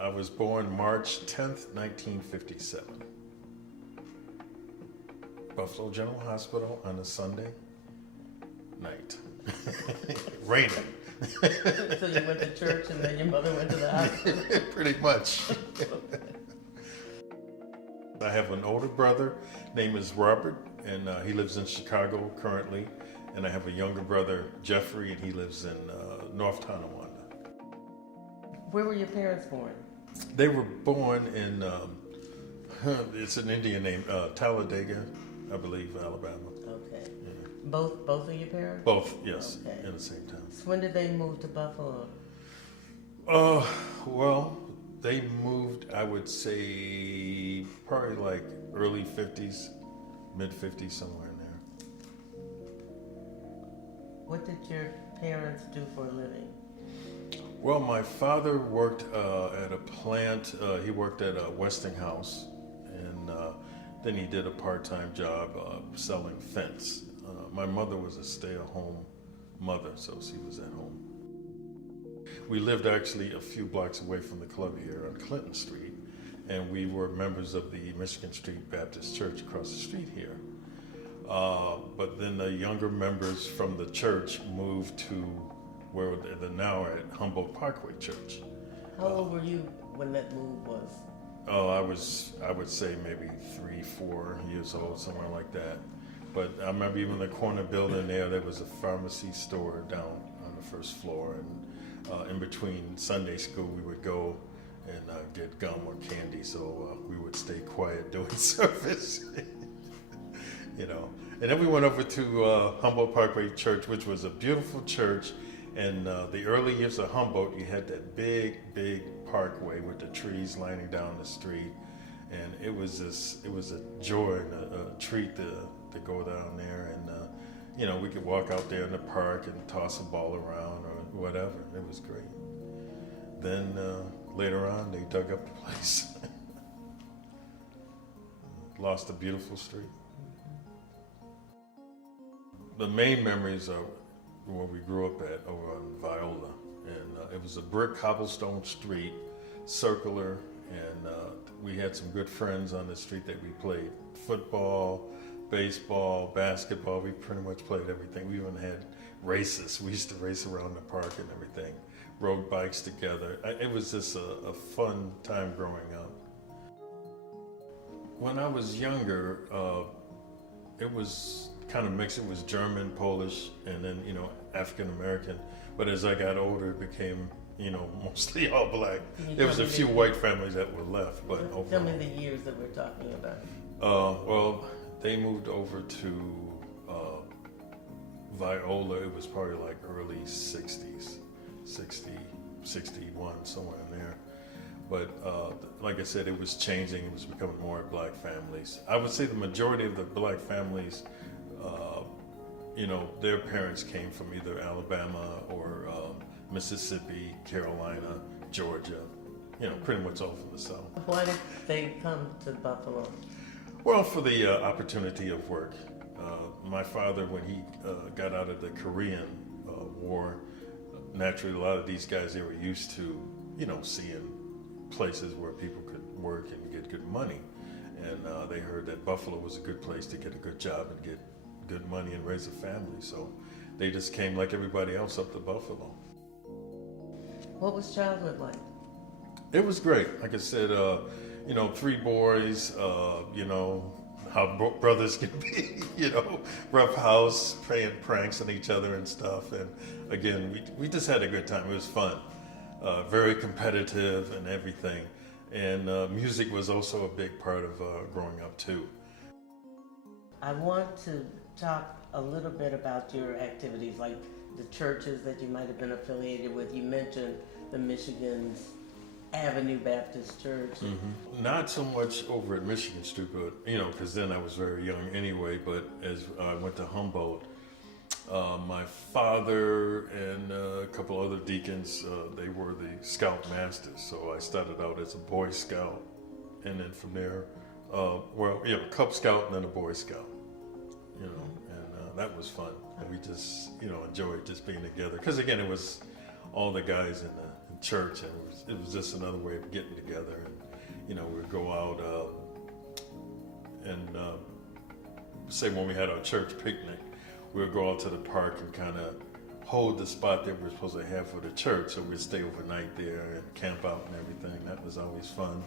I was born March 10th, 1957. Buffalo General Hospital on a Sunday night. Raining. So you went to church and then your mother went to the hospital? Pretty much. I have an older brother, name is Robert, and he lives in Chicago currently. And I have a younger brother, Jeffrey, and he lives in North Tonawanda. Where were your parents born? They were born in, it's an Indian name, Talladega, I believe, Alabama. Okay. Yeah. Both of your parents? Both, yes, Okay. in the same town. So when did they move to Buffalo? Well, they moved, I would say, probably like early 50s, mid 50s, somewhere in there. What did your parents do for a living? Well, my father worked at a plant. He worked at a Westinghouse, and then he did a part-time job selling fence. My mother was a stay-at-home mother, so she was at home. We lived actually a few blocks away from the club here on Clinton Street, and we were members of the Michigan Street Baptist Church across the street here. But then the younger members from the church moved to where they're now at Humboldt Parkway Church. How old were you when that move was? Oh, I would say maybe 3, 4 years old, somewhere like that. But I remember even the corner building there was a pharmacy store down on the first floor, and in between Sunday school we would go and get gum or candy, so we would stay quiet during service. You know. And then we went over to Humboldt Parkway Church, which was a beautiful church. And the early years of Humboldt, you had that big parkway with the trees lining down the street, and it was a joy and a treat to go down there, and you know, we could walk out there in the park and toss a ball around or whatever. It was great. Then later on, they dug up the place, lost a beautiful street. The main memories are where we grew up at over on Viola, and it was a brick cobblestone street, circular, and we had some good friends on the street that we played football, baseball, basketball. We pretty much played everything. We even had races. We used to race around the park and everything, rode bikes together. It was just a fun time growing up. When I was younger, it was kind of mixed. It was German, Polish, and then, you know, African American. But as I got older, it became, you know, mostly all black. There was a few white families that were left, but overall. Tell me the years that we're talking about. Well, they moved over to Viola. It was probably like early 60s, 60, 61, somewhere in there. But like I said, it was changing. It was becoming more black families. I would say the majority of the black families, you know, their parents came from either Alabama or Mississippi, Carolina, Georgia, you know, pretty much all from the South. Why did they come to Buffalo? Well, for the opportunity of work. My father, when he got out of the Korean War, naturally a lot of these guys, they were used to, you know, seeing places where people could work and get good money. And they heard that Buffalo was a good place to get a good job and get good money and raise a family. So they just came like everybody else up to Buffalo. What was childhood like? It was great. Like I said, you know, 3 boys, you know, how brothers can be, you know, rough house, playing pranks on each other and stuff. And again, we just had a good time. It was fun. Very competitive and everything. And music was also a big part of growing up too. I want to talk a little bit about your activities, like the churches that you might have been affiliated with. You mentioned the Michigan's Avenue Baptist Church. Mm-hmm. Not so much over at Michigan Street, but, you know, because then I was very young anyway, but as I went to Humboldt, my father and a couple other deacons, they were the Scout Masters. So I started out as a Boy Scout, and then from there, well, you know, Cub Scout and then a Boy Scout, you know, and that was fun. And we just, you know, enjoyed just being together. Because again, it was all the guys in church, and it was just another way of getting together. And we'd go out and say when we had our church picnic, we'd go out to the park and kind of hold the spot that we're supposed to have for the church, so we'd stay overnight there and camp out and everything. That was always fun.